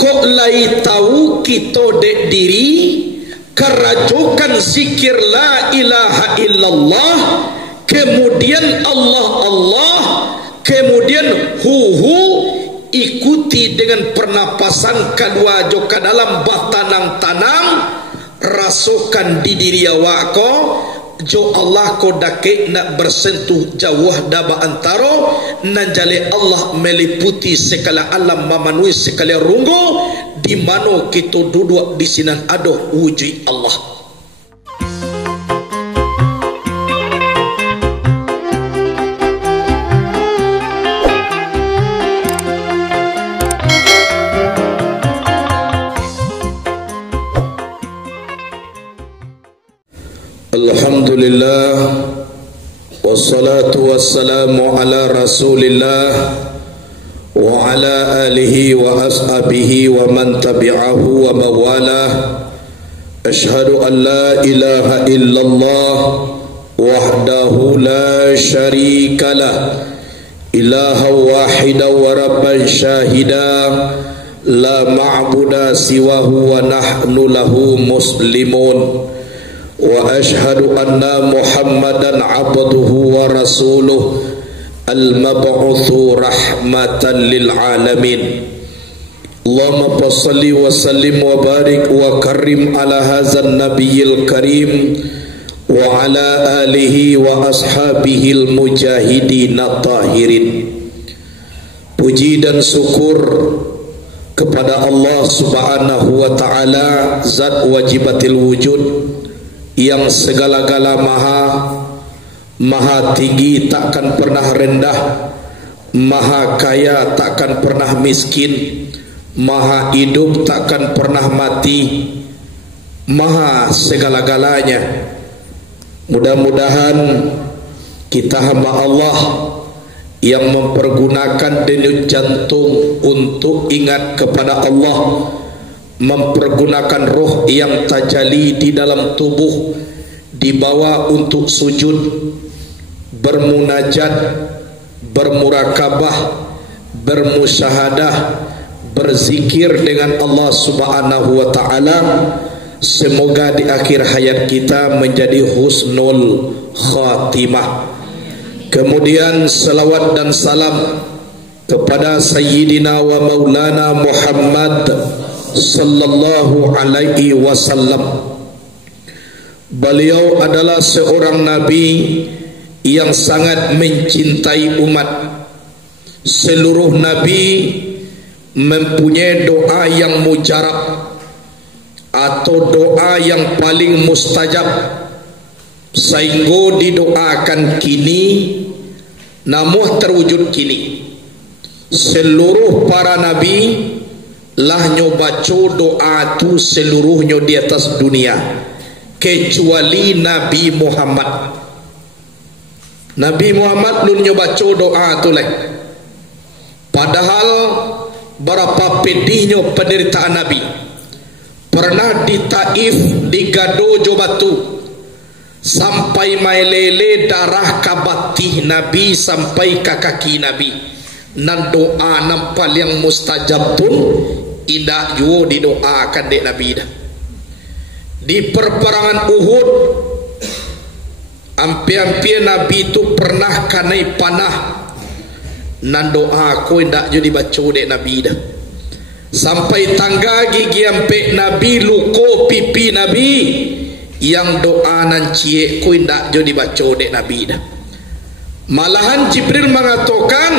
kok lai tahu kita dek diri kerajukan zikir la ilaha illallah, kemudian Allah, kemudian hu ikuti dengan pernapasan kedua jo ke dalam batanang tanang, rasukan di diri awak ko jo Allah ko dake nak bersentuh jauh daba antaro nan jale Allah meliputi segala alam memenuhi segala runggu di mana kita duduk di sinan adoh wujud Allah. Alhamdulillah wassalatu wassalamu ala rasulillah wa ala alihi wa ashabihi wa man tabi'ahu wa mawalah. Ashhadu an la ilaha illallah wahdahu la syarika lah, ilaha wahida wa rabban syahida, la ma'buda siwahu wa nahnu lahu muslimun. Wa ashhadu anna Muhammadan abduhu wa rasuluh al-mab'uthu rahmatan lil alamin. Allahumma salli wa sallim wa barik wa karim ala hadzal nabiyil karim wa ala alihi wa ashabihil mujahidin tahirin. Puji dan syukur kepada Allah Subhanahu wa taala, zat wajibatil wujud, yang segala-gala maha tinggi takkan pernah rendah, maha kaya takkan pernah miskin, maha hidup takkan pernah mati, maha segala-galanya. Mudah-mudahan kita hamba Allah yang mempergunakan denyut jantung untuk ingat kepada Allah, mempergunakan roh yang tajali di dalam tubuh dibawa untuk sujud, bermunajat, bermurakabah, bermusyahadah, berzikir dengan Allah Subhanahu wa taala. Semoga di akhir hayat kita menjadi husnul khatimah. Kemudian salawat dan salam kepada Sayyidina wa Maulana Muhammad sallallahu alaihi wasallam. Beliau adalah seorang nabi yang sangat mencintai umat. Seluruh nabi mempunyai doa yang mujarab atau doa yang paling mustajab, sehingga didoakan kini namun terwujud kini. Seluruh para nabi lah nyobaco doa tu seluruhnya di atas dunia kecuali Nabi Muhammad. Nabi Muhammad nun nyobaco doa tu lah. Padahal berapa pedihnya penderitaan Nabi. Pernah di Taif digado jo batu sampai mailele darah kabatih Nabi sampai ke kaki Nabi. Nan doa nampal yang mustajab pun indah juga didoakan dek Nabi dah. Di perperangan Uhud ampi-ampi Nabi itu pernah kanai panah, nan doa aku indah juga dibaca dek Nabi dah. Sampai tangga gigi ampe Nabi luko pipi Nabi, yang doa nan cie ku indah juga dibaca dek Nabi dah. Malahan Jibril mengatakan,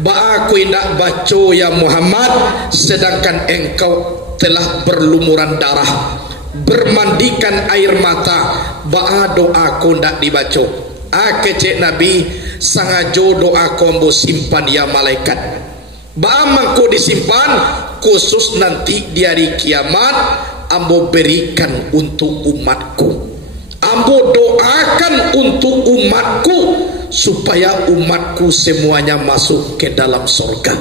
ba aku indak baca ya Muhammad, sedangkan engkau telah berlumuran darah, bermandikan air mata, ba doa aku ndak dibaca. Kecek Nabi sangajo doa aku ambo simpan ya malaikat. Ba mangko disimpan khusus nanti di hari kiamat ambo berikan untuk umatku. Ambo doakan untuk umatku supaya umatku semuanya masuk ke dalam surga.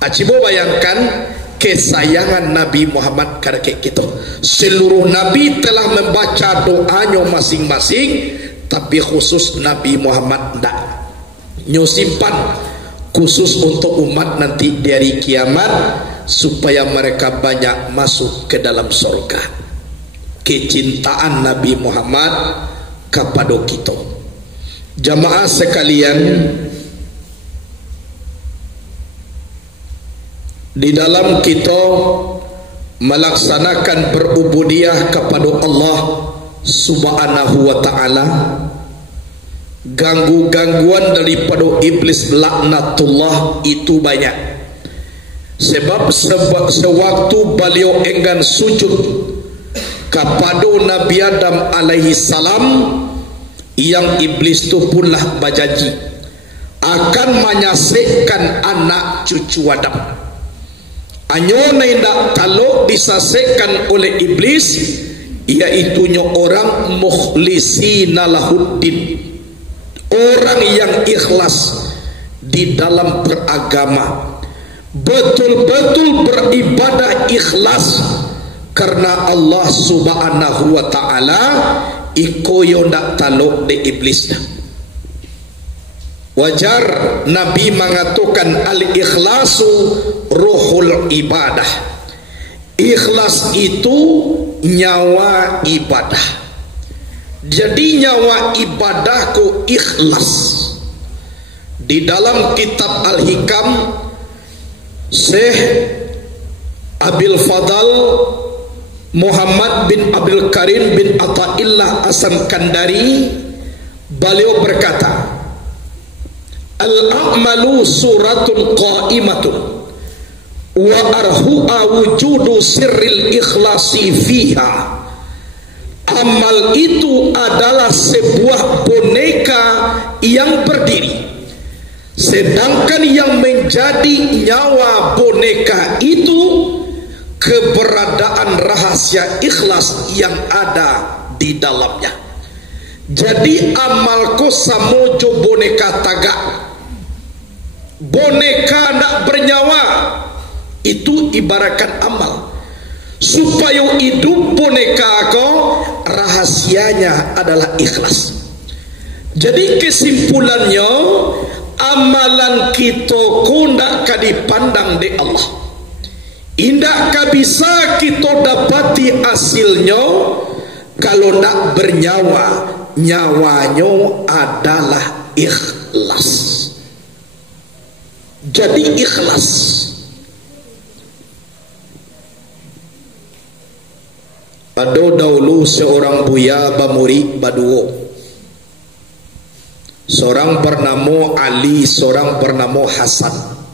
Acibo bayangkan kesayangan Nabi Muhammad karena gitu. Seluruh Nabi telah membaca doanya masing-masing, tapi khusus Nabi Muhammad tidak. Nyo simpan khusus untuk umat nanti dari kiamat supaya mereka banyak masuk ke dalam surga. Kecintaan Nabi Muhammad kepada kita. Jamaah sekalian, di dalam kita melaksanakan berubudiyah kepada Allah Subhanahu wa ta'ala, ganggu-gangguan daripada iblis laknatullah itu banyak. Sebab sewaktu beliau enggan sujud kepada Nabi Adam alaihi salam, yang iblis itu punlah berjanji akan menyaksikan anak cucu Adam. Anyo nak kalau disaksikan oleh iblis, iaitunya orang mukhlisina lahuddin, orang yang ikhlas di dalam beragama, betul-betul beribadah ikhlas karena Allah Subhanahu wa ta'ala. Iko yo ndak taluk de iblis dah. Wajar Nabi mengatakan al-ikhlasu ruhul ibadah. Ikhlas itu nyawa ibadah. Jadi nyawa ibadahku ikhlas. Di dalam kitab Al-Hikam, Syekh Abil Fadal Muhammad bin Abdul Karim bin Ata'illah As-Samkandari, beliau berkata, al-a'malu suratun qa'imatun wa arhu'a wujudu sirril ikhlasi fiha. Amal itu adalah sebuah boneka yang berdiri, sedangkan yang menjadi nyawa boneka itu keberadaan rahasia ikhlas yang ada di dalamnya. Jadi amalku samojo boneka tagak, boneka nak bernyawa, itu ibaratkan amal. Supaya hidup boneka ko, rahasianya adalah ikhlas. Jadi kesimpulannya, amalan kita ko nak dipandang di Allah. Indah bisa kita dapati hasilnya kalau nak bernyawa, nyawanya adalah ikhlas. Jadi ikhlas. Pada dahulu seorang buya bamuri baduo. Seorang bernama Ali, seorang bernama Hasan.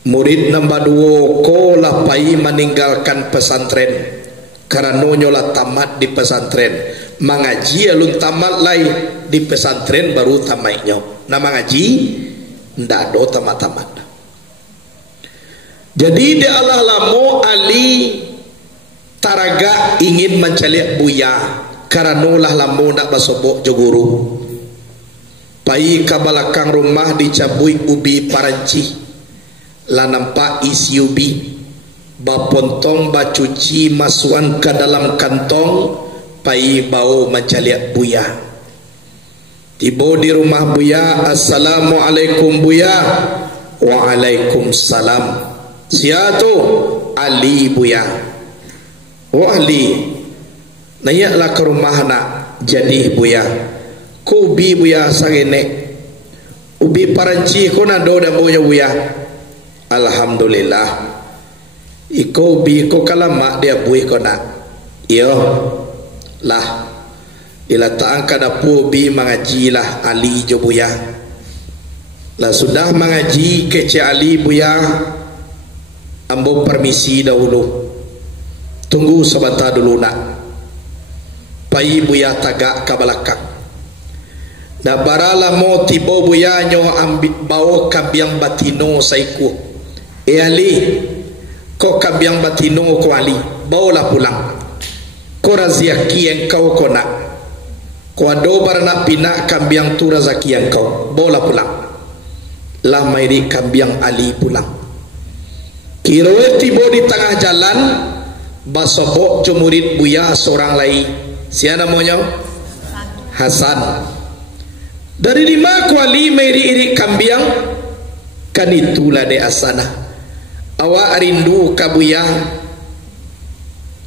Murid nombor 2 ko lapai meninggalkan pesantren karena nyola tamat di pesantren. Mengaji alun tamat lai di pesantren baru tamatnya. Nah mengaji ndak do tamat-tamat. Jadi di Allah lamo Ali taraga ingin mencari buya karena lah lamo ndak basobok joguru. Pai ke belakang rumah dicabui ubi paranci. La nampak isi ubi, bapontong bacuci masukan ke dalam kantong, pai bau mencaliak buya. Tiba di rumah buya, assalamualaikum buya. Waalaikumsalam. Siapa? Ali buya. Oh Ali, nayaklah ke rumah nak jadi buya. Ku ubi buya sangene, ubi paranci ko na do dan buya. Alhamdulillah. Iko bi ko kalama dia buih ko nak. Iyo lah. Ila ta'ang kada pu bi mengaji lah Ali jo buya. Lah sudah mengaji kece Ali buya, ambo permisi dahulu. Tunggu sebentar dulu nak. Pai buya tagak ke belakang. Dah barala mo tibo buya nyo ambil bawa kabiang batino saiku. Ali, kau kabiang batino ko Ali, bawalah pulang. Kau raziaki engkau ko nak. Kau adobar nak pinak kabiang tu razaki engkau, bawalah pulang. Lah mairi kabiang Ali pulang. Kira tiba di tengah jalan, basobok jo murid buya seorang lagi. Siapa namanya? Hasan. Dari lima ko Ali mairi iri kabiang, kan itulah de asana. awak rindu kabuya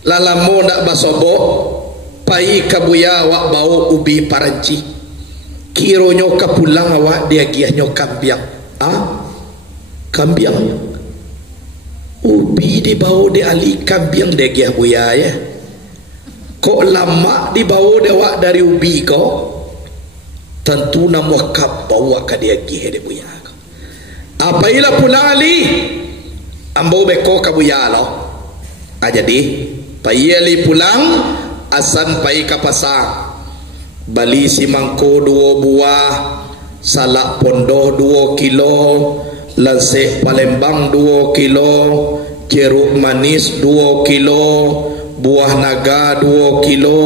lalamo nak basobo pai kabuya awak bau ubi paranci kironyo kapulang awak dia giahnyo kambiang kambiang ubi di bau dia ali kambiang dia giah buya ya kok lama di bau dia awak dari ubi kau tentu nama kap bawa ka dia giah dia buya apa ila pulang ali ambo beko kabuya lo jadi pai ali pulang asan pai ka pasar bali simangko 2 buah salak pondoh 2 kilo lasik Palembang 2 kilo jeruk manis 2 kilo buah naga 2 kilo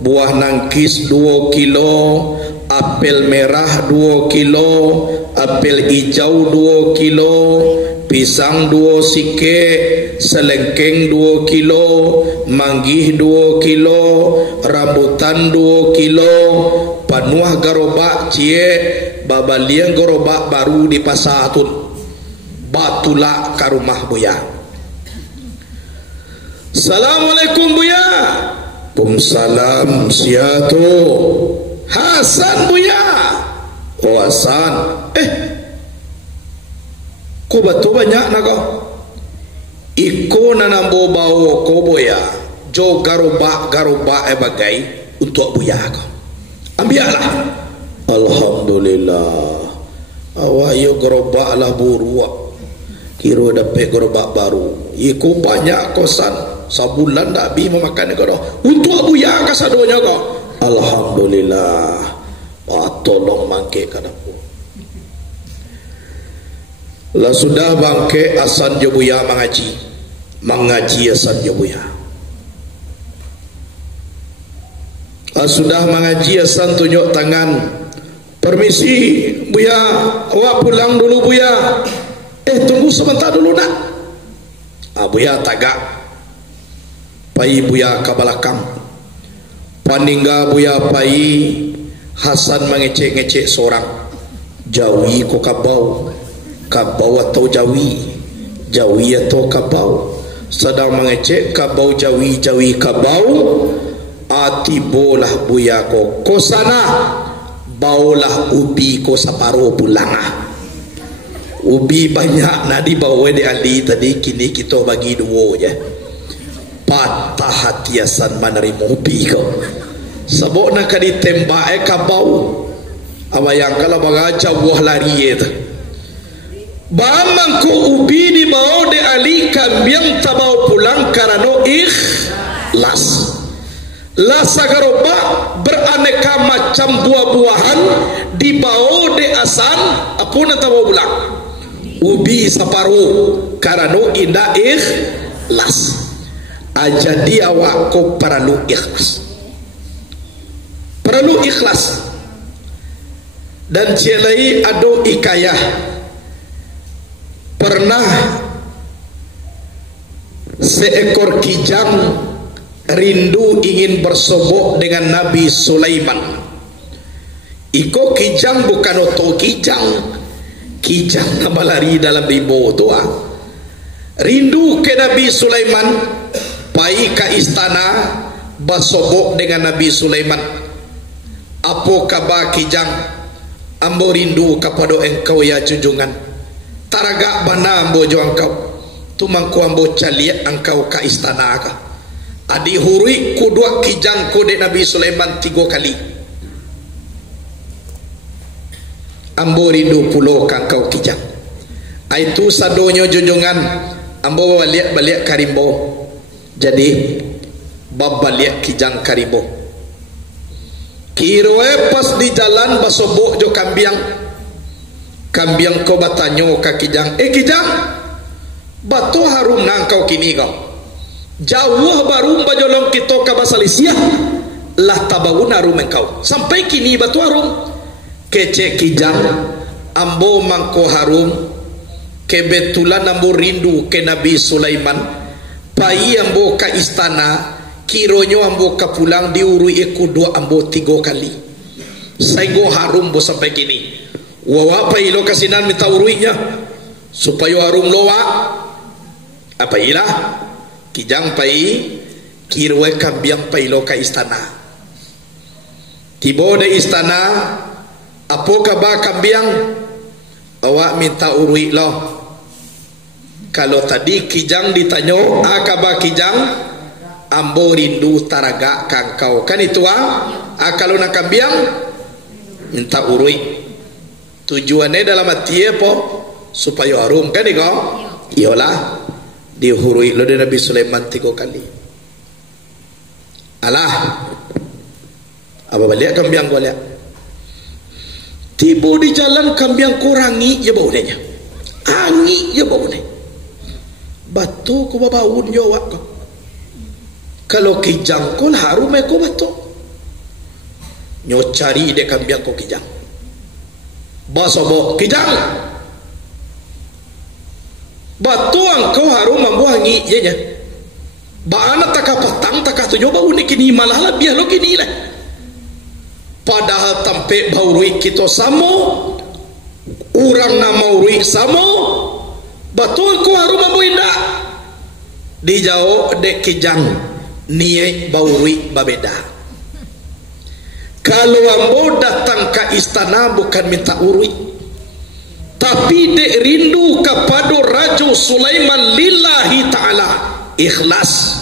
buah nangkis 2 kilo apel merah 2 kilo apel hijau 2 kilo pisang 2 sike selengkeng 2 kilo manggih 2 kilo rambutan 2 kilo panuah garobak cie babaliang garobak baru di pasar tun batula ke rumah buya. Assalamualaikum buya. Waalaikumsalam siatu Hasan buya. Oh Hasan ko batu banyak naga iko nanambo bawo ko buya jo garobak bagai untuk buya ko ambialah. Alhamdulillah awak yo gerobak lah buruk kira dapat gerobak baru iko banyak kosan sabulan dak bi memakan ko untuk buya ka sadonya ko. Alhamdulillah tolong mangke kadaku lah sudah bangke asan jo buya mengaji asan jo buya sudah mengaji asan tunjuk tangan. Permisi buya, awak pulang dulu buya. Tunggu sebentar dulu nak. Buya tagak. Pai buya ke belakang. Paningga buya pai Hasan mengecek-ngecek seorang. Jawi ko kabau. Kabau atau jawi. Jawi atau kabau. Sedang mengecek kabau jawi kabau. Tibolah buya ko sana. Baulah ubi ko saparo pulang ubi banyak nadi bawa di ali tadi kini kita bagi 2 je patah hati asan menerima ubi ko sebab nak ditembak ka bau abayang kalau bagaja buah lari itu bamang ko ubi di bawa di ali kambiang tabau pulang karena ikhlas. Lasa garoba beraneka macam buah-buahan dibawa de asan apun tahu bulang ubi separuh karena indah ikhlas jadi awak ko perlu ikhlas dan jelai ado ikayah pernah seekor kijang rindu ingin bersobok dengan Nabi Sulaiman. Iko kijang bukan oto kijang nama lari dalam ribo tua. Rindu ke Nabi Sulaiman, pai ke istana bersobok dengan Nabi Sulaiman. Apa kabar kijang? Ambo rindu kepada engkau ya junjungan. Taragak bana ambo jo engkau. Tumangku ambo caliat engkau ke istana ka. Adi hurui kudua kijang kode Nabi Sulaiman 3 kali. Ambo rindu pulau kangkau kijang. Itu sadonyo junjungan. Ambo balik karimbo. Jadi balik kijang karimbo. Kiroe pas di jalan basobok jo kambiang. Kambiang ko batanyo ka kijang. Kijang, batu harum nang kau kini kau. Jauh baru bajolong kita ke Basalisia lah tabaun harum engkau sampai kini batu harum kece kijang ambo mangko harum kebetulan ambo rindu ke Nabi Sulaiman pai ambo ke istana kironyo ambo ke pulang diurui kudu ambo 3 kali saigo harum bo sampai kini wawa pai lo kasinan minta uruinya supaya harum loa Apa ilah kijang pai kirwe kambiang pai loka istana. Tibo de istana apo kaba kambiang awak minta urui lo. Kalau tadi kijang ditanyo akaba kijang ambo rindu taraga kangkau kan itu kalau nak kambiang minta urui. Tujuannya dalam hati apa supaya harum kan iko iyalah dihurui lo Nabi Sulaiman 3 kali. Alah apa balik kambiang gua lihat tiba di jalan kambiang kurangi ya baunya angi ya baunya batu ku babaun yo wak kalau kijang ko harum ko batu nyo cari de kambiang ko kijang basobo kijang batu angkau harum mambuangi ya nya baana takapatang takatujo bau ni kini malah lebih lo kini lah padahal tampe baurui kita samo orang nama urui samo batu angkau harum mambu indah dijauh dek kijang niye baurui babeda. Kalau ambo datang ke istana bukan minta urui tapi dek rindu kepada Raja Sulaiman lillahi ta'ala ikhlas.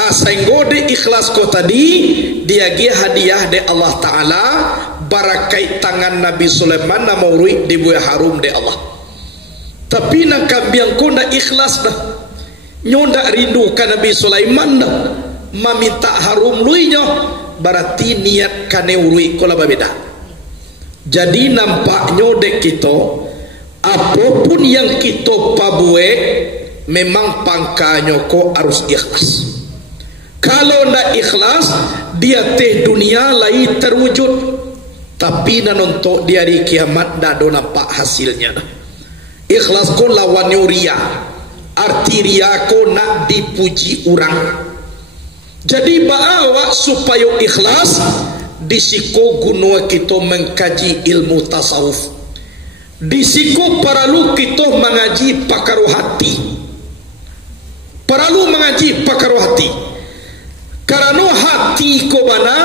Sehingga de ikhlas ko tadi dia gi hadiah de Allah Ta'ala barakai tangan Nabi Sulaiman na maurui di buah harum de Allah. Tapi nak kambiang ko na ikhlas dah nyondak rindu ke Nabi Sulaiman dah meminta harum luinya berarti niat kane urui ko la beda. Jadi nampaknya dek kita apapun yang kita pabuat memang pangkanya ko harus ikhlas. Kalau ndak ikhlas dia teh dunia lai terwujud tapi nanonto di hari kiamat dah do nampak hasilnya. Ikhlas ko lawan ria, arti ria ko nak dipuji orang. Jadi bawa supaya ikhlas disiko gunua kita mengkaji ilmu tasawuf. Disiko perlu kita mengaji pakaru hati. Perlu mengaji pakaru hati. Karena hati ko bana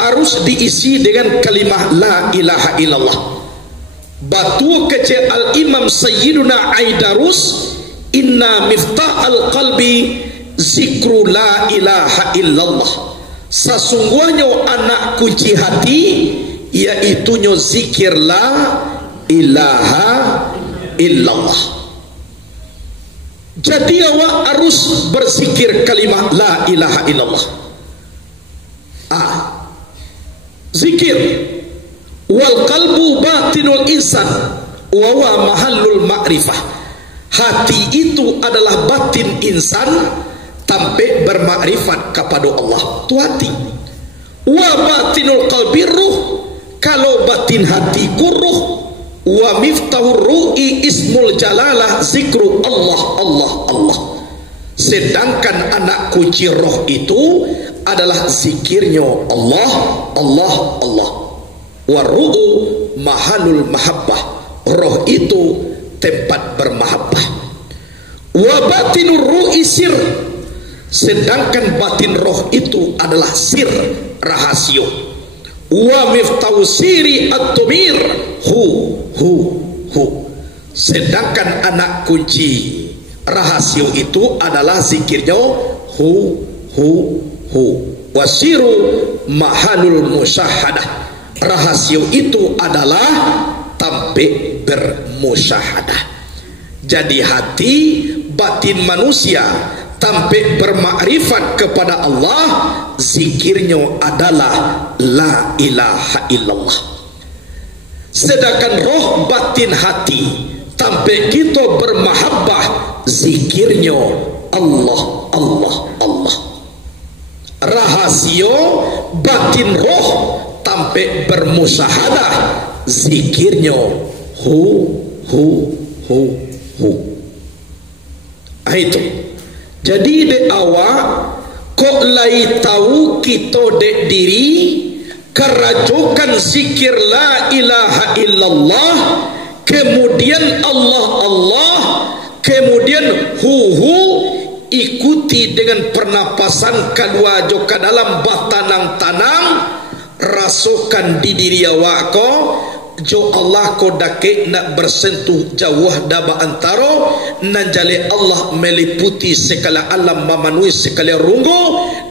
harus diisi dengan kalimah la ilaha illallah. Batu kecil al-Imam Sayyiduna Aidarus inna miftah al-qalbi zikru la ilaha illallah. Sesungguhnya anak kunci hati yaitu nyo zikir la ilaha illallah. Jadi awak harus berzikir kalimah la ilaha illallah. Zikir wal qalbu batinul insan wa huwa mahallul ma'rifah. Hati itu adalah batin insan sampai bermakrifat kepada Allah. Itu hati. Wa batinul qalbi ruh. Kalau batin hati ruh. Wa miftahur ru'i ismul jalalah zikru Allah Allah Allah. Sedangkan anak kunci roh itu adalah zikirnya Allah Allah Allah. Wa ru'u mahalul mahabbah. Roh itu tempat bermahabbah. Wa batinur ru'i sir. Sedangkan batin roh itu adalah sir, rahasia. Wa miftahu siri at-tumir hu. Sedangkan anak kunci rahasia itu adalah zikirnya hu. Wasiru mahalul musyahadah. Rahasia itu adalah tampe bermusyahadah. Jadi hati batin manusia sampai bermakrifat kepada Allah zikirnya adalah la ilaha illallah. Sedangkan roh batin hati sampai kita bermahabbah zikirnya Allah Allah Allah. Rahasia batin roh sampai bermusyahadah zikirnya hu. Itu. Jadi de awak kok lai tahu kita dek diri kerajukan zikir la ilaha illallah kemudian Allah Allah kemudian ikuti dengan pernapasan kedua jo ke dalam batanang tanang, rasakan di diri awak ko jo Allah ko dake nak bersentuh jauh daba antaro nan jale Allah meliputi sekala alam memenuhi sekala runggu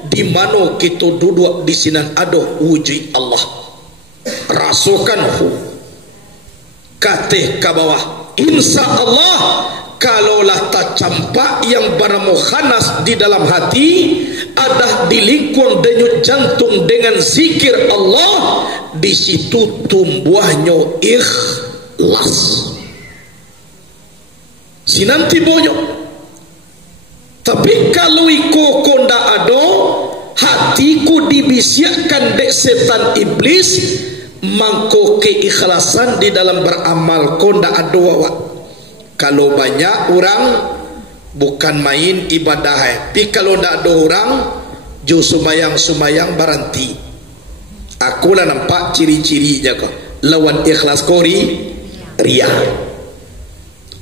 di mana kita duduk di sinan adoh wujud Allah. Rasakan kateh ke bawah, insya Allah kalaulah tak campak yang bernama khanas di dalam hati, ada di lingkungan denyut jantung dengan zikir Allah, di situ tumbuhnya ikhlas. Sinanti bonyo. Tapi kalau iko konda ado, hatiku dibisiakan dek setan iblis, mangko keikhlasan di dalam beramal konda ado awak. Kalau banyak orang bukan main ibadah, tapi kalau tidak ada orang jo sumayang berhenti. Aku lah nampak ciri-cirinya kok. Lawan ikhlas kori ria.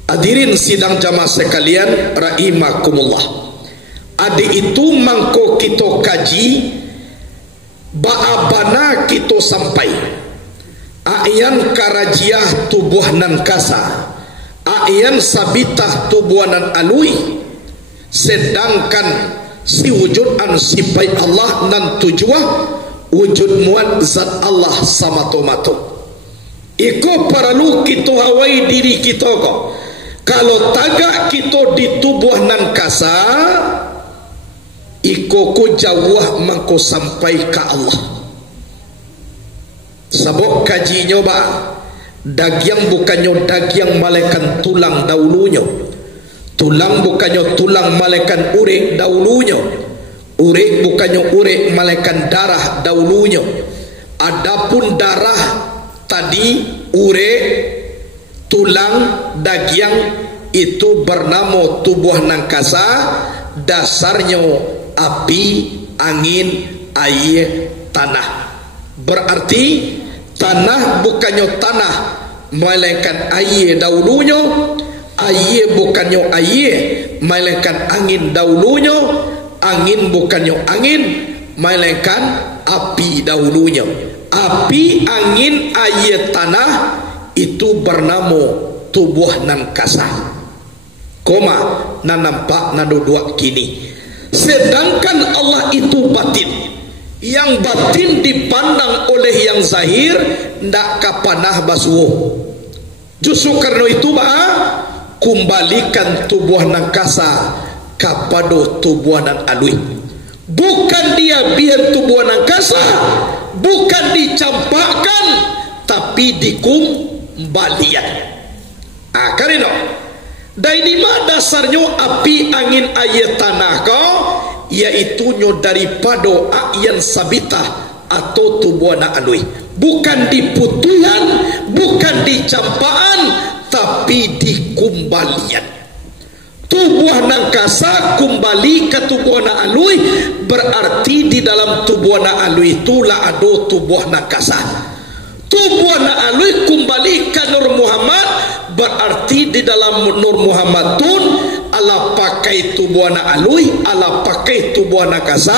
Hadirin sidang jamaah sekalian rahimakumullah. Ade itu mangko kita kaji baabana kita sampai ayan karajiah tubuh nan kasa, ayan sabitah tubuhanan alui, sedangkan si wujud an sifai Allah nan tujuah wujud muat zat Allah sama tomato. Iko perlu kita hawai diri kita kok. Kalau tagak kita di tubuh nan kasa, iko ku jauh mangko sampai ke Allah. Sebab kaji nyoba dagyang bukannya dagyang malaikan tulang dahulunya, tulang bukannya tulang malaikan urek dahulunya, urek bukannya urek malaikan darah dahulunya. Adapun darah tadi, urek, tulang, dagyang itu bernama tubuh nangkasa, dasarnya api, angin, air, tanah. Berarti tanah bukannya tanah melainkan air dahulunya, air bukannya air melainkan angin dahulunya, angin bukannya angin melainkan api dahulunya. Api, angin, air, tanah itu bernama tubuh nan kasa. Koma nan nampak nan dua kini. Sedangkan Allah itu batin. Yang batin dipandang oleh yang zahir ndak kapanah basuh. Justru karena itu kembalikan tubuh nan kasa kepada tubuh nan alui. Bukan dia biar tubuh nan kasa, bukan dicampakkan, tapi dikembalikan. Karena dari mana dasarnya api, angin, air, tanah kau, yaitu daripada ayan sabitah atau tubuh nak alui. Bukan diputuhan, bukan dicampaan, tapi dikembalian. Tubuh nak kasa kembali ke tubuh nak alui, berarti di dalam tubuh nak alui itulah ada tubuh nak kasa. Tubuh nak alui kembali ke Nur Muhammad, berarti di dalam Nur Muhammad tun ala pakai tubuh nak alui, ala pakai tubuh nak kasa,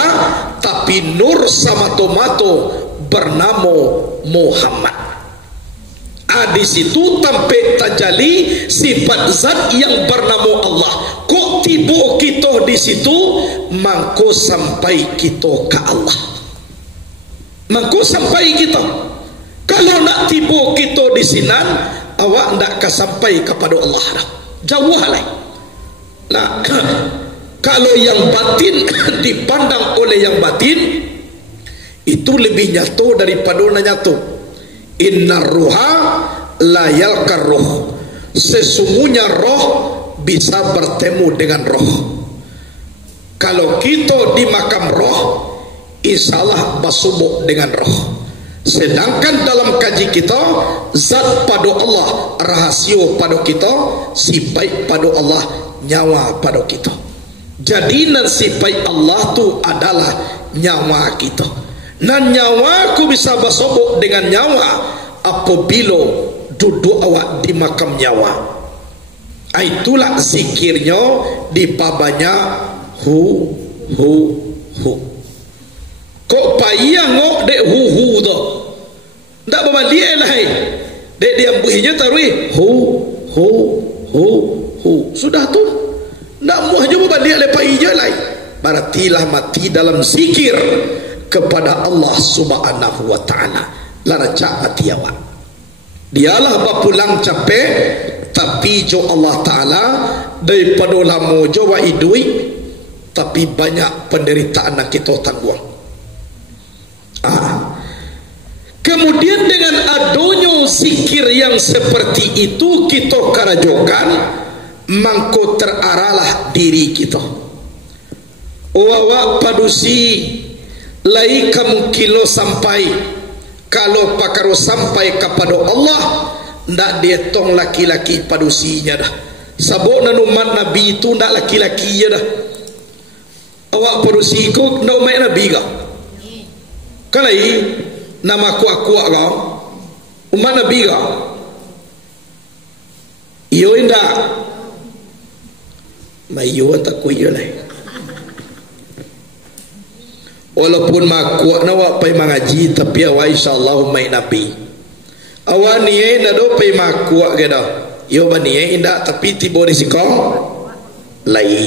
tapi nur sama tomato bernama Muhammad. Di situ tampak tajali sifat zat yang bernama Allah. Kok tiba kita di situ, mangko sampai kita ke Allah. Mangko sampai kita. Kalau nak tiba kita di sinan, awak ndak ke sampai kepada Allah dah. Jauh lah. Nah, kalau yang batin dipandang oleh yang batin, itu lebih nyata daripada nyata. Inna ruha la yalkar roh. Sesungguhnya roh bisa bertemu dengan roh. Kalau kita di makam roh, insyaallah bersubuk dengan roh. Sedangkan dalam kaji kita, zat pada Allah, rahasia pada kita, sifat pada Allah, nyawa pada kita. Jadi nan sifat Allah tu adalah nyawa kita. Dan nyawa ku bisa bersobok dengan nyawa apabila duduk awak di makam nyawa. Itulah zikirnya dipabanyak hu. Kok payah ngok dek hu tu. Ndak berbalik lah. Dek dia buihnya tarui hu. Sudah tu. Ndak muah je berbalik lepas je lah. Berartilah mati dalam zikir kepada Allah Subhanahu wa ta'ala. Laracak mati awak. Dialah bapulang capek, tapi jo Allah Ta'ala daripada lama jo wa idui, tapi banyak penderitaan yang kita tanggung. Kemudian dengan adonyo zikir yang seperti itu kita karajokan, mangko teraralah diri kita. Awak padusi lai kamu kilo sampai, kalau pakaro sampai kepada Allah, ndak dietong laki-laki padusinya dah. Sabuk nanuman Nabi itu ndak laki-laki ya dah. Awak padusiku ndak umat Nabi kah? Kalai nama kuak-kuak kau umat Nabi kah? Iyo indak mayu tak kuyo lah. Walaupun makuak nawak pai mengaji, tapi awak insyaallah umat Nabi. Awak ni ndak do pai makuak ke dah. Yo bani indak, tapi tiba risiko lai.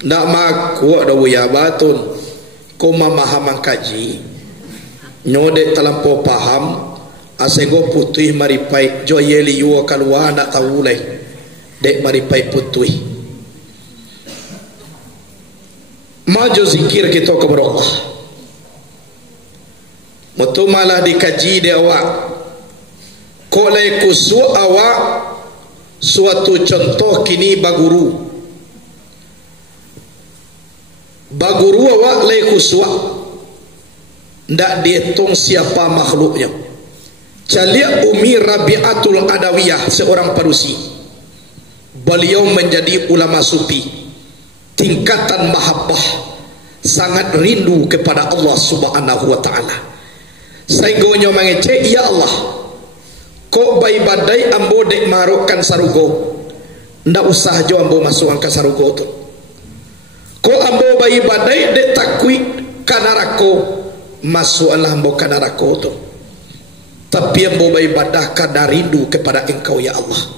Ndak makuak dah ya batun. Ko memaham kaji. Nyode terlampau paham, asego putih maripai joyeli yo kalwa ndak tahu lai. Dek maripai putih. Maju zikir kita kepada Allah. Mutu malah dikaji dia awak. Kolai kusu awak suatu contoh kini baguru. Baguru awak lai kusu. Ndak dihitung siapa makhluknya. Calia Umi Rabi'atul Adawiyah, seorang parusi. Beliau menjadi ulama sufi. Tingkatan mahabbah, sangat rindu kepada Allah Subhanahu wa ta'ala. Sehingga mengecek, ya Allah, kok bayi badai ambo dek marokkan sarugo, ndak usah jo ambo masuk ke sarugo tu. Kok ambo bayi badai dek takwi kanarako, masuk Allah ambo kanarako tu. Tapi ambo bayi badah karena rindu kepada engkau ya Allah.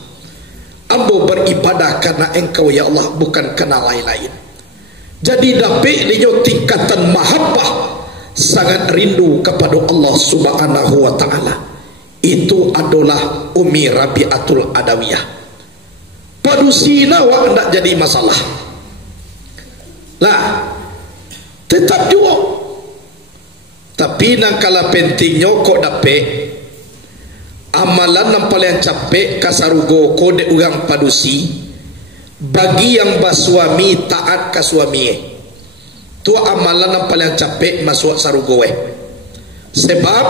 Ambo beribadah karena engkau ya Allah, bukan karena lain-lain. Jadi dapat dia tingkatan mahabbah, sangat rindu kepada Allah Subhanahu wa ta'ala. Itu adalah Umi Rabi'atul Adawiyah. Padusina wak tidak jadi masalah lah, tetap juga. Tapi nangkala pentingnya kok dapat amalan yang paling capek kasarugo kode orang padusi bagi yang basuami taat ke suami. Tu amalan yang paling capek masuk sarugo. Sebab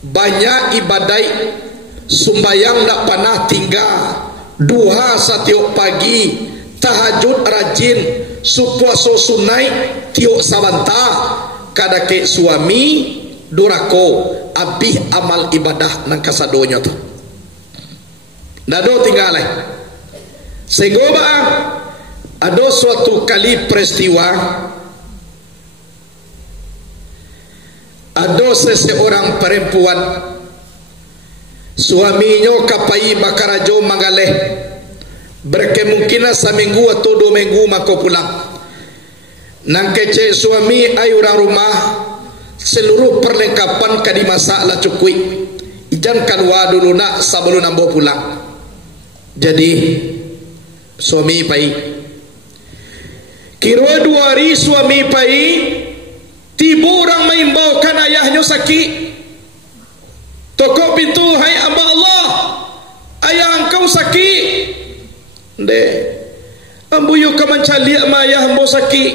banyak ibadah sumbayang tak pernah tinggal, duha setiap pagi, tahajud rajin, supuaso sunai tiok sabanta, kadake suami durako abih amal ibadah nang kasadonya tu. Nado tinggal lah. Segoba ada suatu kali peristiwa, ada seseorang perempuan suaminya kapai bakarajo mangaleh, berkemungkinan seminggu atau 2 minggu maka pulang. Nang kece suami ay orang rumah seluruh perlengkapan kadi masalah cukui ijan kalwa dulu nak sebelum nambo pulang. Jadi suami pai kira 2 hari suami pai tiba orang maimbaukan ayahnya sakit. Tokok pintu, hai amba Allah, ayah engkau sakit. Dek ambu yu kamancali ama ayah ambu sakit.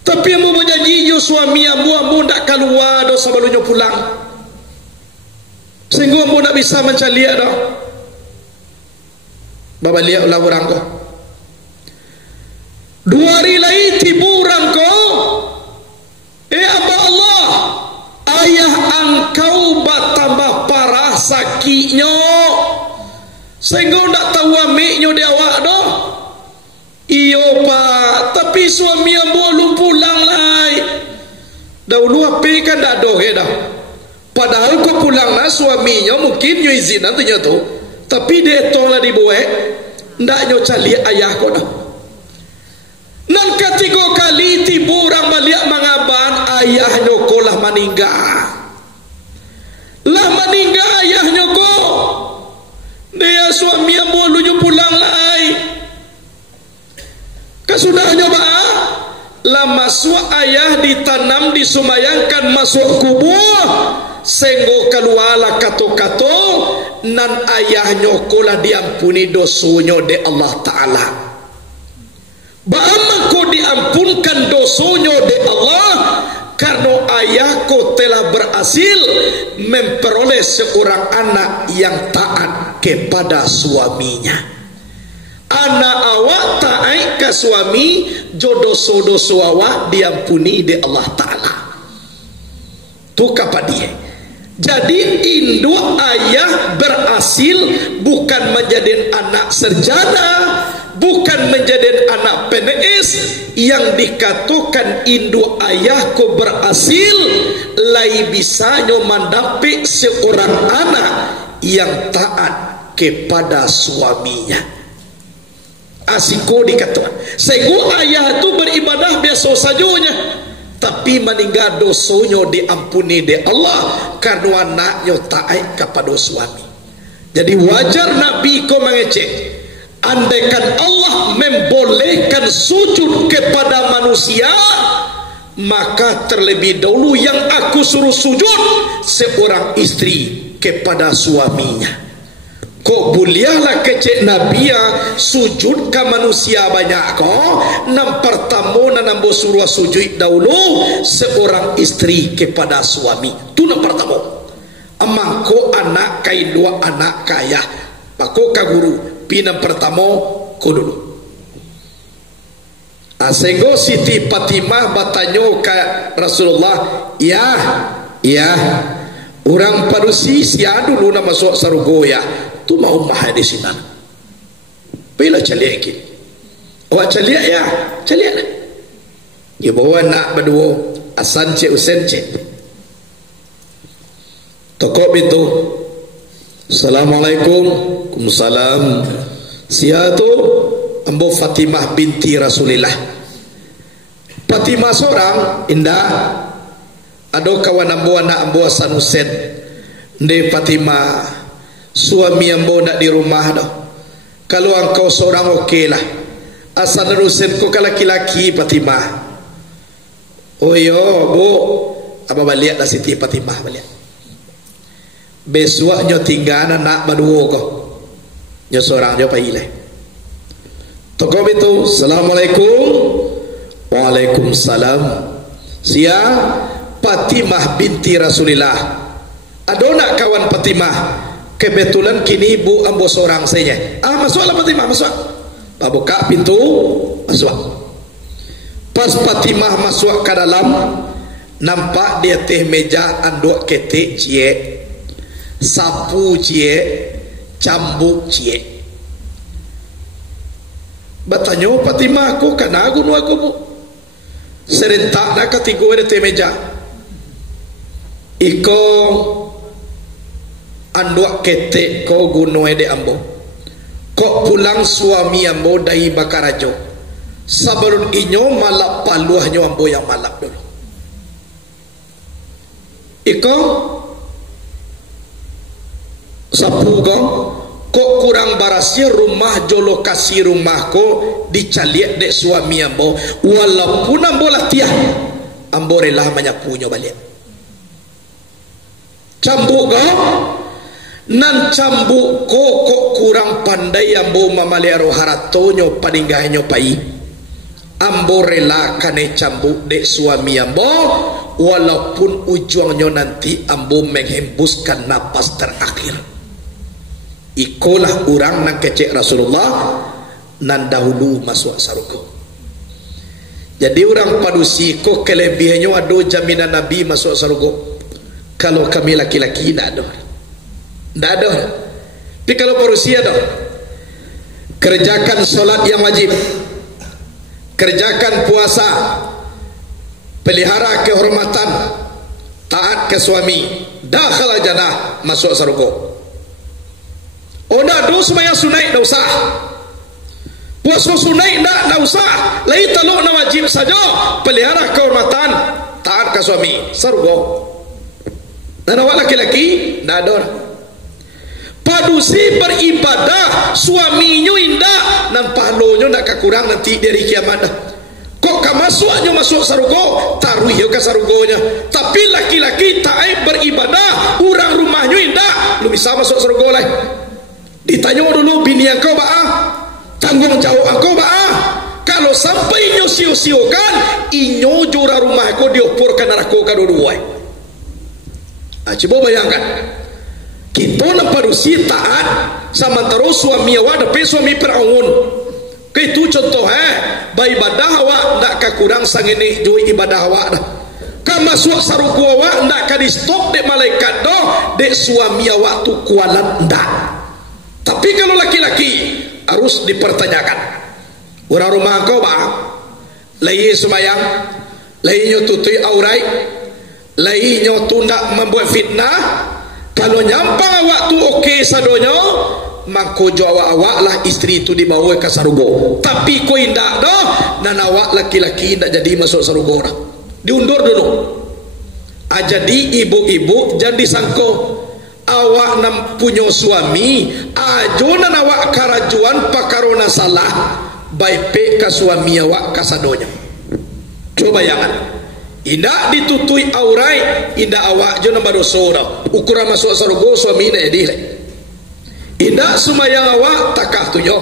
Tapi ambu berjanji yu suami ambu tak keluar do sebelumnya pulang. Sehingga ambu tak bisa mencali dah. Bapa lihat ulah orang ko. 2 hari lagi tiba orang ko. Amba Allah, ayah engkau bertambah parah sakitnya sehingga tak tahu ambil suami ambo lu pulang lai. Dahulu apa kan dak dohe dah. Padahal kau pulang na suaminya mungkin nyo izin nantinya tu. Tapi dia tolak dibuat. Ndak nyo cali ayah kau dah. Nan ketiga kali tiba orang balik mengaban ayahnya kau lah meninggal. Lah meninggal ayahnya kau. Dia suami yang boleh pulang lai. Kesudahnya ba? Lah masuk ayah ditanam disumayangkan masuk kubur. Senggo keluarlah kato-kato nan ayahnya kola diampuni dosonya de Allah Ta'ala. Bagaimana kau diampunkan dosonya de Allah? Karena ayahku telah berhasil memperoleh seorang anak yang taat kepada suaminya. Anak awak taat ke suami, jodoh-dosa awak diampuni di Allah Ta'ala. Tu kapa dia. Jadi induk ayah berhasil bukan menjadi anak sarjana, bukan menjadi anak PNS. Yang dikatakan induk ayahku berhasil lai bisanya mendapat seorang anak yang taat kepada suaminya. Asiko dikatakan sehingga ayah itu beribadah biasa sajonya, tapi meninggal dosanya diampuni di Allah karena anaknya taat kepada suami. Jadi wajar Nabi ko mengecek, andaikan Allah membolehkan sujud kepada manusia, maka terlebih dahulu yang aku suruh sujud seorang istri kepada suaminya. Kok bolehlah kecek Nabi ya sujud ke manusia banyak kok. Nam pertama nam suruh sujud dahulu seorang istri kepada suami. Tu nam pertama. Amang ko anak kai dua anak kaya. Pako ka guru pinam pertama ko dulu. Sehingga Siti Fatimah bertanya ke Rasulullah, ya, orang padusi sia dulu nama masuk sarugo ya. Tu mau mahal di sini. Bila caliak lagi. Awak caliak ya, caliak lah. Dia bawa nak berdua, asan cik usen cik. Tokok itu, Assalamualaikum, Waalaikumsalam. Sia tu ambo Fatimah binti Rasulillah. Fatimah seorang indah. Ada kawan ambo anak ambo asan usen. Nde Fatimah. Suami ambo nak di rumah dah. Kalau engkau seorang okey lah. Asal nerusin kau ke laki-laki Fatimah. Oh yo bu, apa balik dah Siti Fatimah balik. Besoknya tinggal anak berdua kau. Nyo seorang dia pergi lah. Tokoh itu, Assalamualaikum, Waalaikumsalam. Sia Fatimah binti Rasulillah. Ada nak kawan Fatimah? Kebetulan kini ibu ambo seorang saja. Masuklah Fatimah, masuk. Pak buka pintu, masuk. Pas Fatimah masuk ke dalam, nampak dia teh meja anduk ketik cie, sapu cie, cambuk cie. Bertanya Fatimah, aku kan aku nu aku bu. Serentak nak ketiga dia teh meja. Iko anduk ketek kau gunoi de ambo. Kok pulang suami ambo dari Bakarajo. Sabarun inyo malap paluahnya ambo yang malap dulu. Iko sapu kau. Kok kurang barasnya rumah jo lokasi rumahku dicaliak dek suami ambo. Walaupun ambo latihan, ambo rela menyapunya balik. Cambuk kau. Nan cambuk kok kurang pandai ambo mamaliaro haratonyo paninggahnyo pai. Ambo rela kane cambuk dek suami ambo walaupun ujungnya nanti ambo menghembuskan napas terakhir. Ikolah orang nang kecek Rasulullah nan dahulu masuk surga. Jadi orang padusi kok kelebihannya ada jaminan Nabi masuk surga. Kalau kami laki-laki tidak ada. Tidak ada. Tapi kalau padusi ada. Kerjakan solat yang wajib. kerjakan puasa, pelihara kehormatan, taat ke suami, dakhala jannah, masuk surga. Oh nak do sembahyang sunat dah usah, puasa sunat dah usah, lai taluk na wajib saja, pelihara kehormatan, taat ke suami, surga. Dan awak laki-laki dah ada. Padusi beribadah, suaminya indah, dan pahalanya nak kurang nanti dari kiamat dah. Kok ka masuknya masuk surga, taruh ya ke surganya. Tapi laki-laki tak beribadah, orang rumahnya indah, lu bisa masuk surga lah. Ditanya dulu bini yang kau ba'ah, tanggung jawab kau ba'ah. Kalau sampai inyo sio-siokan, inyo jura rumah kau diopor ke neraka kedua-dua. Coba bayangkan, kita nak parusi taat sama terus suami awak dapat suami peraun. Itu contoh beribadah awak tak kekurang sangini jui ibadah awak dah. Ka masuk saruku awak tak ka di stop dek malaikat doh, dek suami awak tu kualan ndak. Tapi kalau laki-laki harus dipertanyakan. Orang rumah kau bah, lai semayang, lai nyo tutui aurai, lai nyo tu ndak membuat fitnah. Kalau nyampang awak tu okey sadonyo, maka awak lah isteri itu dibawa ke surga. Tapi kau indak dah, dan awak laki-laki indak jadi masuk surga dah. Diundur dulu. Jadi ibu-ibu jangan disangko awak nam punya suami, ajonan awak karajuan pakarona salah, baik ke suami awak ke sadonyo. Coba bayangkan. Indak ditutui aurai, indak awak jo nambah dosa dah. Ukuran masuk surga suami nak jadi. Indak sumayang awak takah tu yo.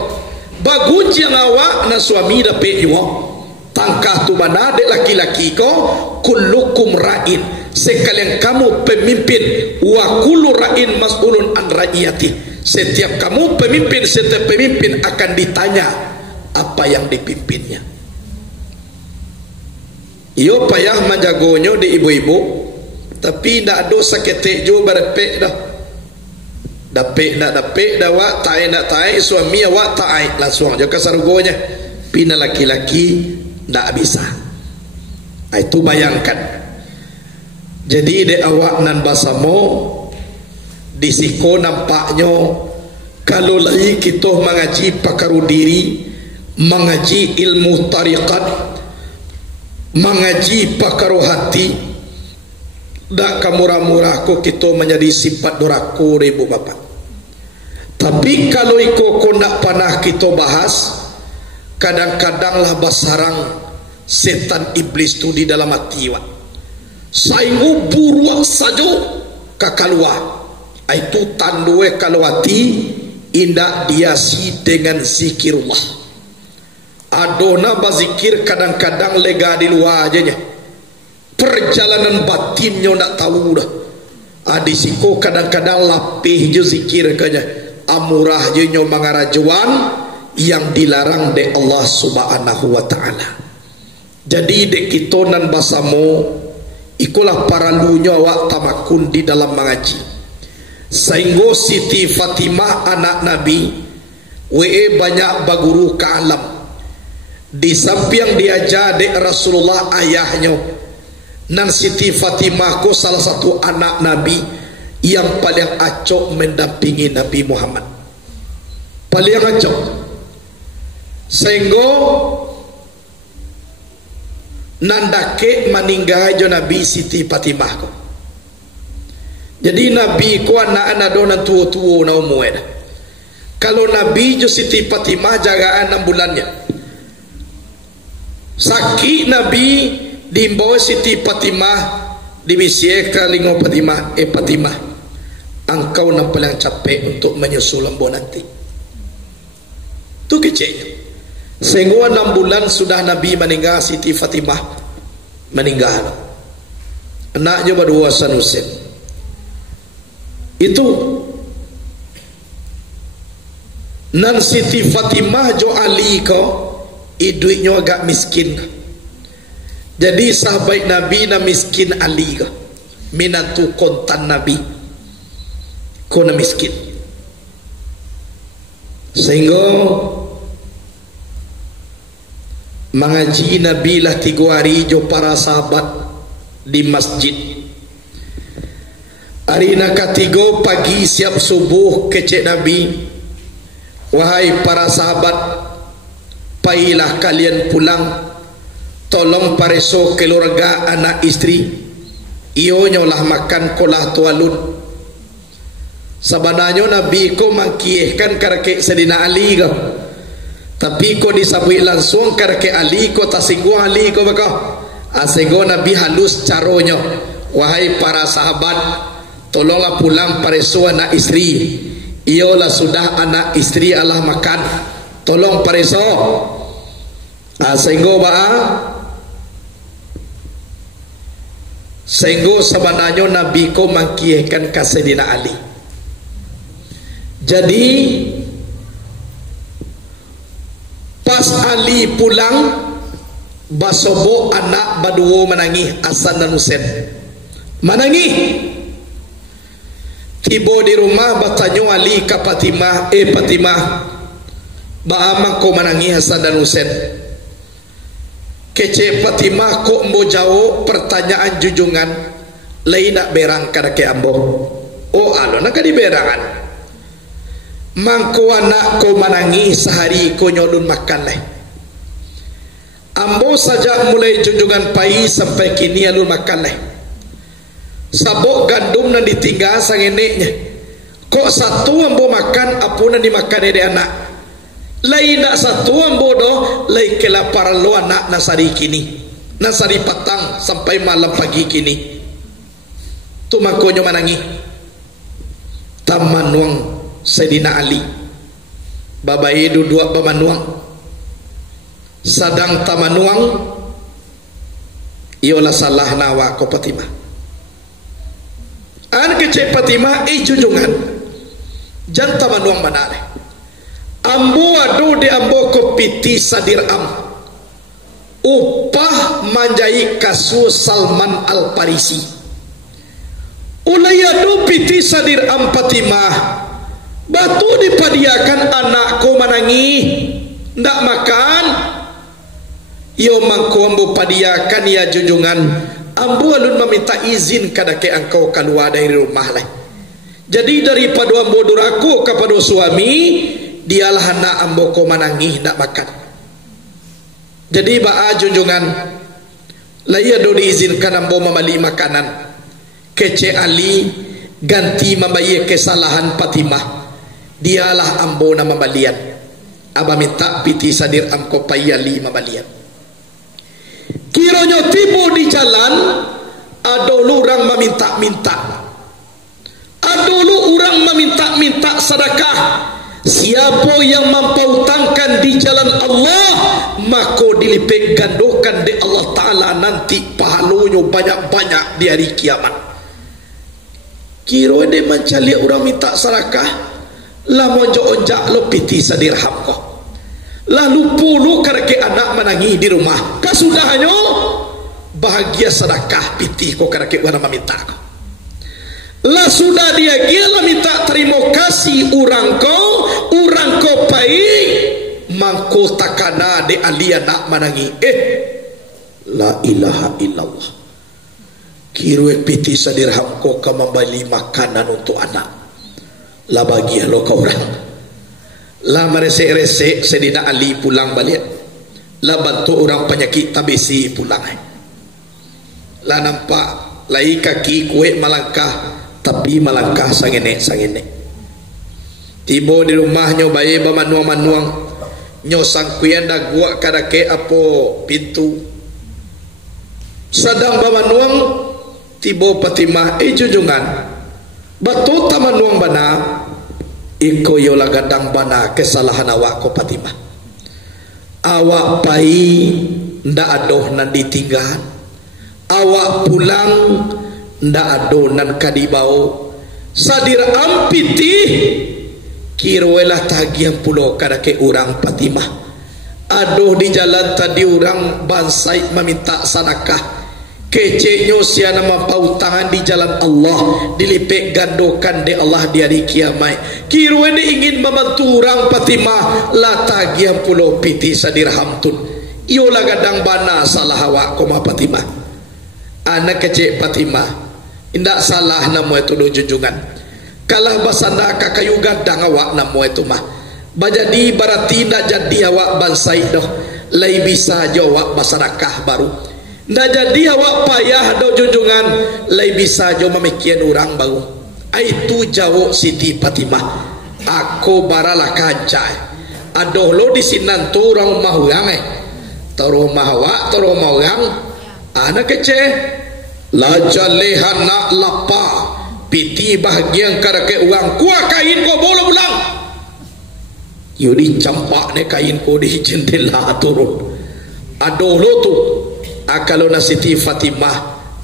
Bagus yang awak na suami dapat yo. Tangkah tu mana dek laki-laki ko, kullukum ra'in. Sekalian kamu pemimpin, wa kullu ra'in mas'ulun an ra'iyati. Setiap kamu pemimpin, setiap pemimpin akan ditanya apa yang dipimpinnya. Iyo payah menjagonya di ibu-ibu, tapi tak ada sakit jo berepek dah. Dapik nak dapik dah awak tak nak tak suami awak tak langsung je ke surganya. Pina laki-laki tak bisa. Itu bayangkan. Jadi dek awak nan basamo di siko nampaknya kalau lagi kita mengaji pakaru diri, mengaji ilmu tariqat, mengaji pakaru hati, dak kamurah-murah ko kita menjadi sifat doraku ibu bapa. Tapi kalau iko nak panah kita bahas, kadang-kadanglah basarang setan iblis tu di dalam hati wak. Saingu buruak saja kakalua. Itu tandue kalau hati indak diasi dengan zikirullah. Adona bazikir kadang-kadang lega di luar aja nya. Perjalanan batinnya nak tahu dah. Adisiko kadang-kadang lapih je zikir kanya. Amurah je nyo mangarajuan yang dilarang de Allah Subhanahu wa taala. Jadi dek kita nan basamo ikulah paralunya awak tamakun di dalam mengaji. Sehingga Siti Fatimah anak Nabi banyak baguru ke alam. Di samping diajar dek Rasulullah ayahnya, nan Siti Fatimah ko salah satu anak Nabi yang paling acok mendampingi Nabi Muhammad. Paling acok. Sehingga nandake meninggal jo Nabi Siti Fatimah ko. Jadi Nabi ko anak-anak donan tua-tua na umur. Kalau Nabi jo Siti Fatimah jagaan 6 bulannya. Sakit Nabi dimbawa Siti Fatimah dibisiak ke lingo Fatimah, Fatimah, engkau nampak yang capek untuk menyusul lembu nanti. Itu kecilnya. Sehingga 6 bulan sudah Nabi meninggal, Siti Fatimah meninggal. Anaknya berdua Sanusin. Itu nan Siti Fatimah jo Ali ko duitnya agak miskin. Jadi sahabat Nabi na miskin Ali ko. Minantu kontan Nabi ko na miskin. Sehingga mengaji Nabi lah 3 hari jo para sahabat di masjid. Hari na ketiga pagi siap subuh kecek Nabi, wahai para sahabat, pailah kalian pulang, tolong pareso keluarga anak istri, iyo nyolah makan kolah tualun. Sebenarnya Nabi ko mangkiehkan karake Sayyidina Ali ko, tapi ko disabui langsung karake Ali ko tasinggo Ali ko bako. Asinggo Nabi halus caronyo, wahai para sahabat, tolonglah pulang pareso anak istri, iyolah sudah anak istri Allah makan, tolong pareso. Asinggo ba sehingga sebenarnya Nabi ko mangkiehkan ka Sayyidina Ali. Jadi pas Ali pulang, basobo anak baduo menangih Hasan dan Husain. Menangih. Tiba di rumah bertanya Ali ke Fatimah, Fatimah, baamang ko menangih Hasan dan Husain. Kece Fatimah ko mbo jawab pertanyaan jujungan, lain nak berang kada ke ambo. Oh alo nak di berangan. Mangko anak ko menangi sehari ko nyolun makan leh. Ambo saja mulai junjungan pai sampai kini alun makan leh. Sabok gandum nan ditinggal sang eneknya. Kok satu ambo makan apunan dimakan dari anak. Lain nak satu ambo do, lain kelaparan lo anak nasari kini. Nasari patang sampai malam pagi kini. Tu mangkonyo menangi. Tamanuang Sayyidina Ali babai duduk bamanuang sadang tamanuang iolah salah nawa ko Fatimah an kece Fatimah junjungan jan tamanuang manare ambo adu di ambo ko piti sadir am upah manjai kasus Salman Al Farisi ulayadu piti sadir am Fatimah batu dipadiakan anakku menangi ndak makan. Yo mangko ambo padiakan ya junjungan, ambo alun meminta izin kadake engkau keluar dari rumah lah. Jadi daripada ambo duraku kepada suami, dialah anak ambo ko menangi ndak makan. Jadi baa junjungan, laya do diizinkan ambo membeli makanan. Kece Ali ganti membayar kesalahan Fatimah. Dialah ambo na mambalian. Aba minta piti sadir amko payali mambalian. Kiranya tiba di jalan, adolu orang meminta-minta. Adolu orang meminta-minta sedekah. Siapa yang mampautangkan di jalan Allah, maka dilipat gandakan di Allah Ta'ala nanti pahalanya banyak-banyak di hari kiamat. Kira dia mencari orang minta sedekah, lah monjok-onjak lo piti sadirham ko. Lalu puluh karake anak menangi di rumah. Kasudahannya bahagia sedekah piti ko karake wana meminta ko. Lah sudah dia gila minta terima kasih orang ko pai mangko takana de ali anak menangi. La ilaha illallah. Kirwe piti sadirham ko ka membeli makanan untuk anak. La bagia lo kau orang. La meresek-resek Sayyidina Ali pulang balik. La bantu orang penyakit tabisi pulang. La nampak lai kaki kue melangkah, tapi melangkah sangenek. Tiba di rumahnya bayi bamanuang-manuang, nyo sangkuyan dah gua kadake apo pintu. Sadang bamanuang tiba Fatimah junjungan. Batu tamanuang bana iko yola gadang bana kesalahan awak ko Fatimah. Awak pai ndak adoh nan ditinggal. Awak pulang ndak adoh nan kadibau. Sadir ampiti kirwelah tagian pulau kadake urang Fatimah. Adoh di jalan tadi urang bansai meminta sanakah. Keceknya siana mampau tangan di jalan Allah, dilipek gandokan de Allah di hari kiamat. Kirwene ingin membantu orang Fatimah, la tagian pulau piti sadirham tun. Yolah gadang bana salah awak koma Fatimah. Anak kecil Fatimah. Indak salah nama itu do junjungan. Kalah basanda kayu gadang awak nama itu mah. Bajadi berarti ndak jadi awak bansai doh. Lai bisa jawab masyarakat baru. Ndak jadi awak payah do junjungan. Lai bisa jo memikian orang baru. Itu jawab Siti Fatimah. Aku baralah kancai. Aduh lo di sinan tu orang mahurang Taro mahawak, taro mahurang. Anak kecil. Lajaleh nak lapa. Piti bahagian karake uang. Kuah kain ko bola pulang. Yudi campak ne kain ko di jendela turun. Aduh lo tu. Kalau na Siti Fatimah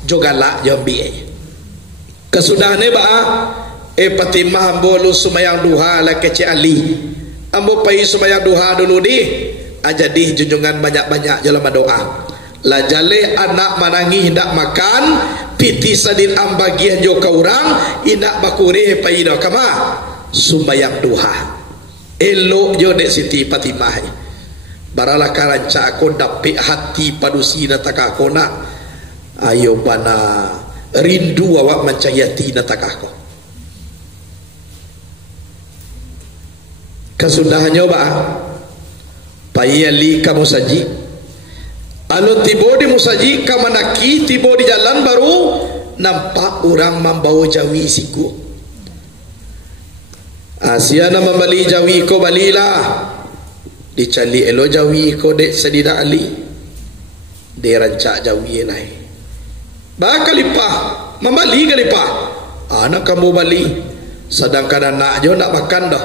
jogalak jambi. Kesudah ne ba Fatimah ambo lu sumayang duha la kecil Ali. Ambo pai sumayang duha dulu di. Jadi junjungan banyak-banyak dalam doa. Lajale anak manangi hendak makan, piti sadin ambagian jo ka urang, indak bakure pai do kama sumbayang duha. Elok jo dek Siti Fatimah. Baralah karanca aku dapik hati padusina takakona. Ayo bana rindu awak mencayati natakako. Kesudahannya ba payali kamu saji. Alo tibo di musaji kamanaki tibo di jalan baru nampak orang membawa jawi siku. Asiana membeli jawi ko balilah. Dicali elo jawi ko dek sedida Ali. Dia rancak jawi nai. Bakalipah membeli kalipah. Anak kamu bali. Sedangkan anak jo nak makan dah.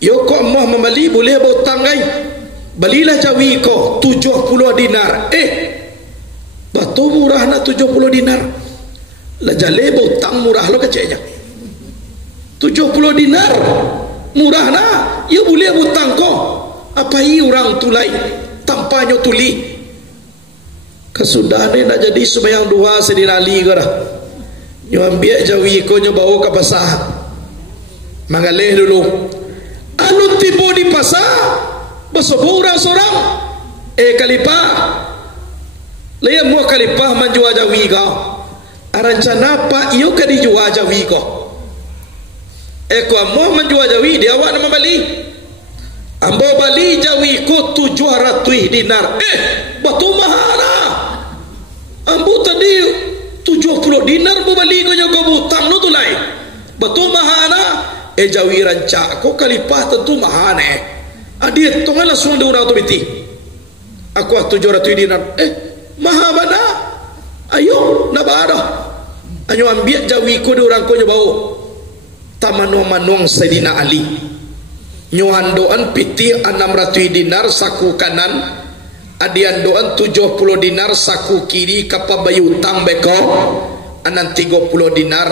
Yo ko mau membeli boleh botang gai. Balilah jawi ko 70 dinar. Batu murah na 70 dinar. Lah jale botang murah lo keceknya. 70 dinar. Murah na. Ya boleh botang ko. Apa i orang tulai tampaknya tuli. Kesudahan ni nak jadi sembahyang duha sedina Ali ko dah. Nyo ambil jawi ko nyo bawa ke pasar. Mangalih dulu. Anu tiba di pasar. Bersobo orang seorang. Kalipah. Laya mua kalipah menjual jawi kau. Arancana apa iyo ka dijual jawi kau. Ko mua menjual jawi dia awak nama bali. Ambo bali jawi ko 700 dinar. Batu mahana. Ambo tadi 70 dinar bo bali ko nyo butang no tulai. Batu mahana. Jawi rancak ko kalipah tentu mahana. Dia tongah langsung ada orang tu biti. Aku 700 dinar. Maha bana. Ayo nak dah. Ayo ambil jawi ko di orang ko nyo bau. Tamanong-manong Sayyidina Ali. Nyohan doan piti 600 dinar saku kanan. Adian doan 70 dinar saku kiri kapal bayu tang beko. Anan 30 dinar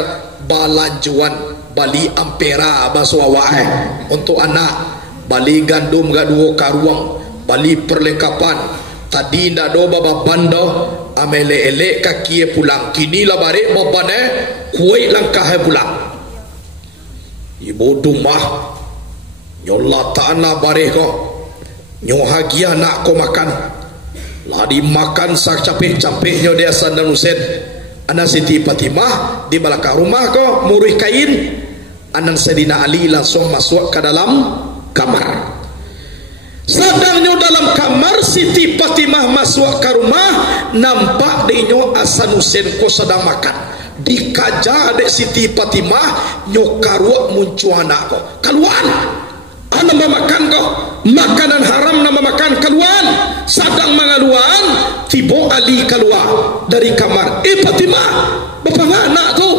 balanjuan bali ampera baswawae untuk anak. Bali gandum gaduo karuang, bali perlengkapan. Tadi ndak do baba bando, amele elek kaki pulang. Kini lah bare babane kuai langkah pulang. Ibu dumah, nyola tanah bare ko, nyohagia nak ko makan. Ladi makan sak capek-capek nyo dia sandan usen. Ana Siti Fatimah di belakang rumah ko murih kain. Anan Sayyidina Ali langsung masuk ke dalam kamar. Sedangnya dalam kamar Siti Fatimah masuk ke rumah, nampak dinyo Hasan Husain ko sedang makan. Dikaja dek Siti Fatimah nyo karuak muncul anak ko. Kaluan. Ana makan ko. Makanan haram nama makan kaluan. Sedang mengaluan tibo Ali keluar dari kamar. Fatimah, bapa anak tu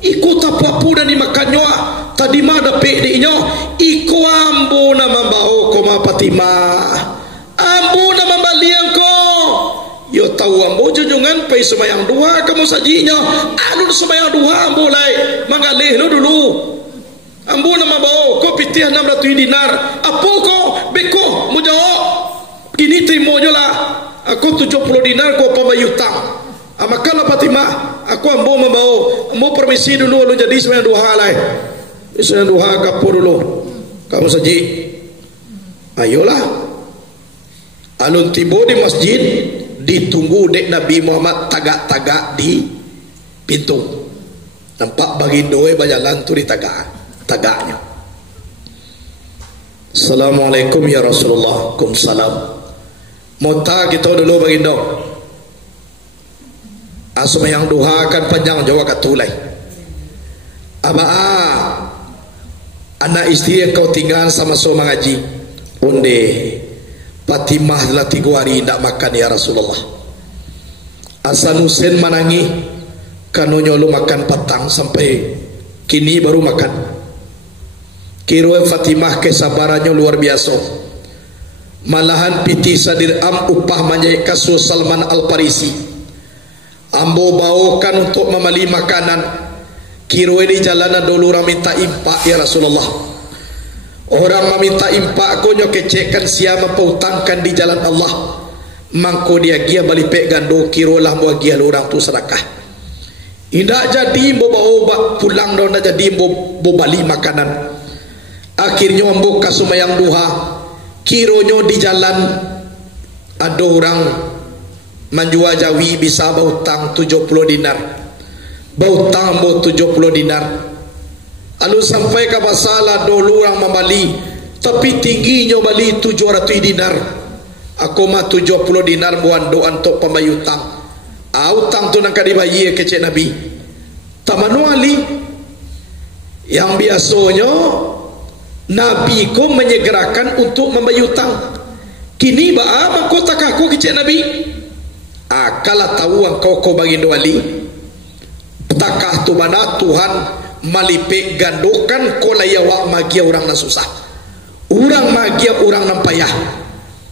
ikut apa-apa dan dimakannya. Tadi mah dapik dinyo iko ambo na mambao ko ma Fatimah. Ambo na mambalian ko. Yo tahu ambo junjungan pai sembahyang duha kamu sajinya. Anu sembahyang duha ambo lai mangalih lo dulu. Ambo na mambao ko pitih 600 dinar. Apa ko beko mu jawab. Gini terima je lah. Aku 70 dinar ko pembayu tang. Makanlah Fatimah. Aku ambo mambao. Ambo permisi dulu lu jadi sembahyang duha lai. Sembahyang duha kapur dulu. Kamu saji. Ayolah. Alun tiba di masjid, ditunggu dek Nabi Muhammad tagak-tagak di pintu. Nampak bagindo berjalan tu di tagaknya. Assalamualaikum ya Rasulullah. Waalaikumsalam. Mota kita dulu bagindo. Asma yang duha kan panjang Jawa katulai. Anak istri yang kau tinggal sama so mengaji. Onde Fatimah telah 3 hari tidak makan ya Rasulullah. Hasan Hussein menangi kanonyo lu makan petang sampai kini baru makan. Kira Fatimah kesabarannya luar biasa. Malahan piti sadir upah manjai kasus Salman Al-Farisi. Ambo bawakan untuk memali makanan. Kira di jalanan dulu orang minta impak ya Rasulullah. Orang meminta impak ko nyo kecekkan siapa pautangkan di jalan Allah. Mangko dia gia balipek gando kirolah mo gia orang tu sedekah. Indak jadi mo bawa pulang dah jadi mo bali makanan. Akhirnya ambo kasumayang duha kironyo di jalan ada orang menjual jawi bisa bautang 70 dinar. Bautang mo 70 dinar. Lalu sampai ke masalah dulu orang membali, tapi tingginya bali 700 dinar. Aku mah 70 dinar buat doa untuk pembayutang. Utang tu nak dibayar ke Cik Nabi. Tamanu Ali yang biasanya Nabi ko menyegerakan untuk membayutang. Kini mahkota aku ke Cik Nabi. Kalau tahu engkau kau bagi Ali, takah tu mana Tuhan malipik gandokan ko layawa magia orang na susah. Orang magia orang nan payah.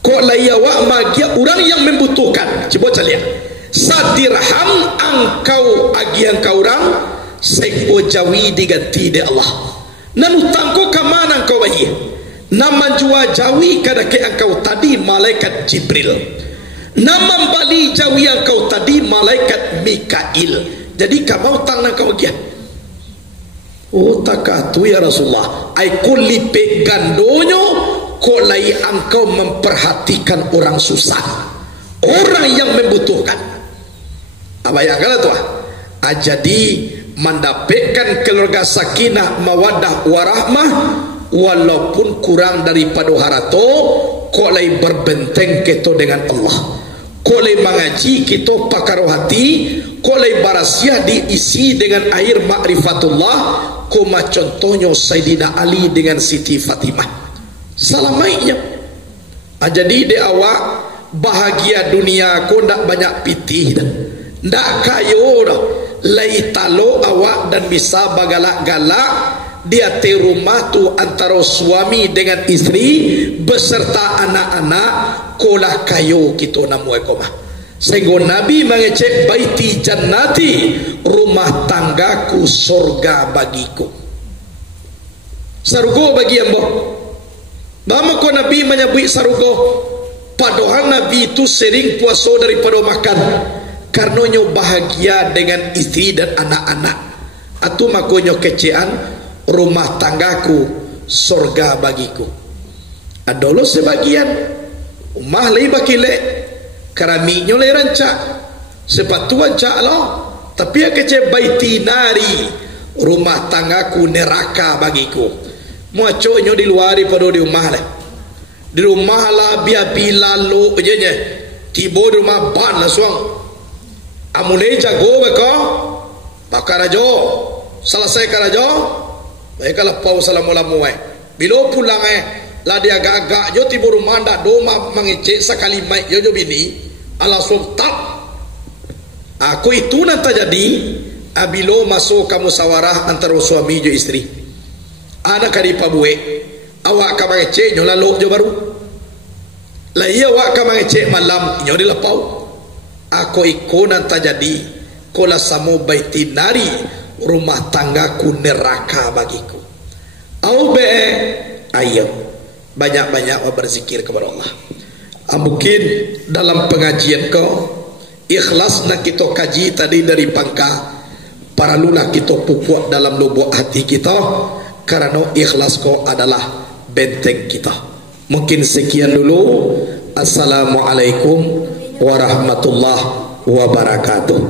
Ko layawa magia orang yang membutuhkan. Coba lihat. Sadirham angkau agian kau orang seko jawi diganti de Allah. Nan utang ko ke mana engkau bayar? Nama jua jawi kada ke engkau tadi malaikat Jibril. Nama bali jawi engkau tadi malaikat Mikail. Jadi kamu utang engkau bagian. Takatu ya Rasulullah. Aku lipe gandonyo kok lai engkau memperhatikan orang susah, orang yang membutuhkan. Apa yang kala tu? Jadi mendapatkan keluarga sakinah mawadah warahmah walaupun kurang daripada harato, kok lai berbenteng kita dengan Allah. Kok lai mengaji kita pakar hati, kok lai barasiah diisi dengan air ma'rifatullah. Koma contohnya Sayyidina Ali dengan Siti Fatimah. Salamainya. Jadi dia awak bahagia dunia ko ndak banyak pitih dah. Ndak kayo dah. Lai talo awak dan bisa bagalak-galak dia te rumah tu antara suami dengan istri beserta anak-anak kolah kayo kita namuai komah. Sehingga Nabi mengecek baiti jannati, rumah tanggaku surga bagiku. Sarugo bagi ambo. Bama ko Nabi menyebut sarugo. Padahal Nabi itu sering puasa daripada makan. Karenanya bahagia dengan istri dan anak-anak. Atu makonyo kecean rumah tanggaku surga bagiku. Adolo sebagian umah lai bakile karaminyo le rancak sepatuan cak lo tapi ya kece baiti nari rumah tanggaku neraka bagiku. Muaconyo di luar pada di rumah lah. Di rumah lah biar lalu aja nya tibo di rumah ban lah suang amule jago beko bakarajo selesai karajo baiklah pau salamu bila pulang lah dia agak-agak jo tibo rumah ndak doma mengecek sekali mai jo bini ala sultan. Aku itu nanti jadi abilo masuk kamu sawarah antara suami jo istri. Anak kari pabue awak ka mangecek nyo lalu jo baru. Lah iya awak ka mangecek malam nyo dilapau. Aku iko nanti jadi kola samo baiti nari rumah tanggaku neraka bagiku. Au be ayo banyak-banyak berzikir kepada Allah. Mungkin dalam pengajian kau ikhlas nak kita kaji tadi dari pangka para luna kita pupuk dalam lubuk hati kita karena ikhlas kau adalah benteng kita. Mungkin sekian dulu Assalamualaikum warahmatullahi wabarakatuh.